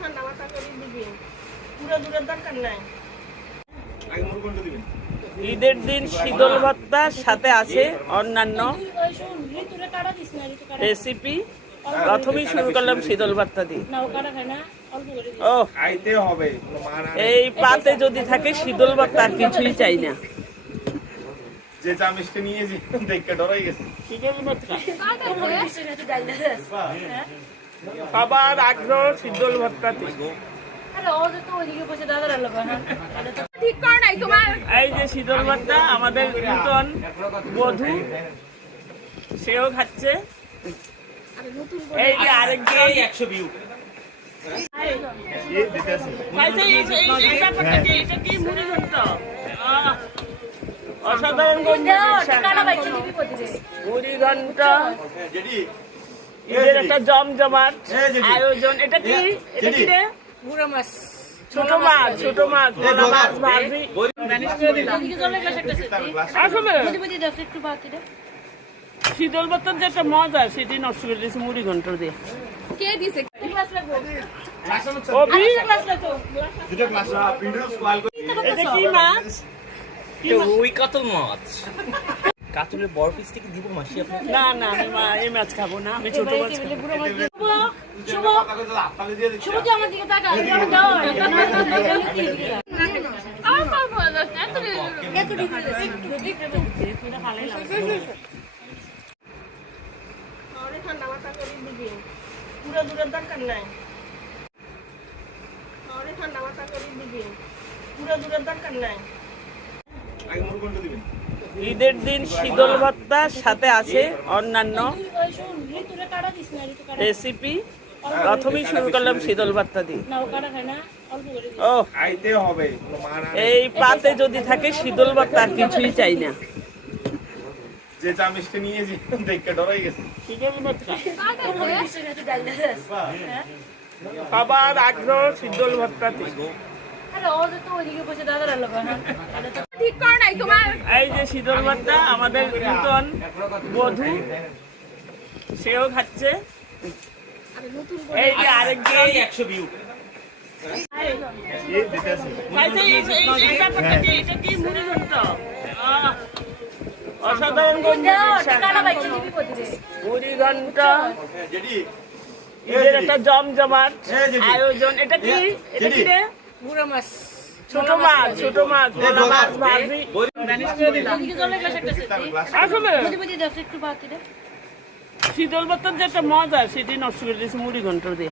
ঠান্ডা মাথা করে দিবি, পুরো দূরের দরকার নাই। ঈদের দিন শীতল ভর্তার সাথে আছে অন্যান্য রেসিপি। প্রথমেই শুরু করলাম শীতল ভর্তা দিয়ে। ও এই পাতে যদি থাকে শীতল ভর্তা আর কিছুই চাই না। যে চামিচটা নিয়েছি দেখে ডরাই গেছে। সবার আগ্রহ শীতল ভর্তাতে। এই যে শীতল ভর্তা আমাদের নতুন বধূ, সেও খাচ্ছে। এই যে আরেকজন 100 ভিউ অসাধারণ মুড়ি ঘন্টা, ঈদের একটা জমজমাট আয়োজন। এটা কি? এটা কি রে? ছোট মাছ, ছোট মাছ, মাছ ভাজি। আসলে শীতল ভর্তার যে একটা মজা সেটি নষ্ট করে দিয়েছে মুড়ি ঘন্টা দিয়ে। এটা কি মাছ? রুই কাতল মাছ। কাতলের বড় পিস থেকে দিব মাসি আপনাকে? না না, আমি এই মাছ খাবো না, আমি ছোট মাছ ঠান্ডা মাথা করে দিবি, পুরো দূরের দরকার নাই। ঠান্ডা মাথা করে দিবি, পুরো দূরের দরকার নাই। ঈদের দিন শীতল ভর্তার সাথে আছে অন্যান্য রেসিপি। প্রথমেই শুরু করলাম শীতল ভর্তা দিয়ে। ও খাইতে হবে। এই পাতে যদি থাকে শীতল ভর্তা আর কিছুই চাই না। যে চামিচটা নিয়েছি দেখে ডরাই গেছে। সবার আগ্রহ শীতল ভর্তাতে। এই যে শীতল ভর্তা আমাদের নতুন বধূ, সেও খাচ্ছে। এই যে আরেকজন 100 ভিউ অসাধারণ মুড়ি ঘন্টা, ঈদের একটা জমজমাট আয়োজন। এটা কি? এটা কি রে? ছোট মাছ, ছোট মাছ, মাছ ভাজি। আসলে শীতল ভর্তার যে একটা মজা সেটি নষ্ট করে দিয়েছে মুড়ি ঘন্টা দিয়ে।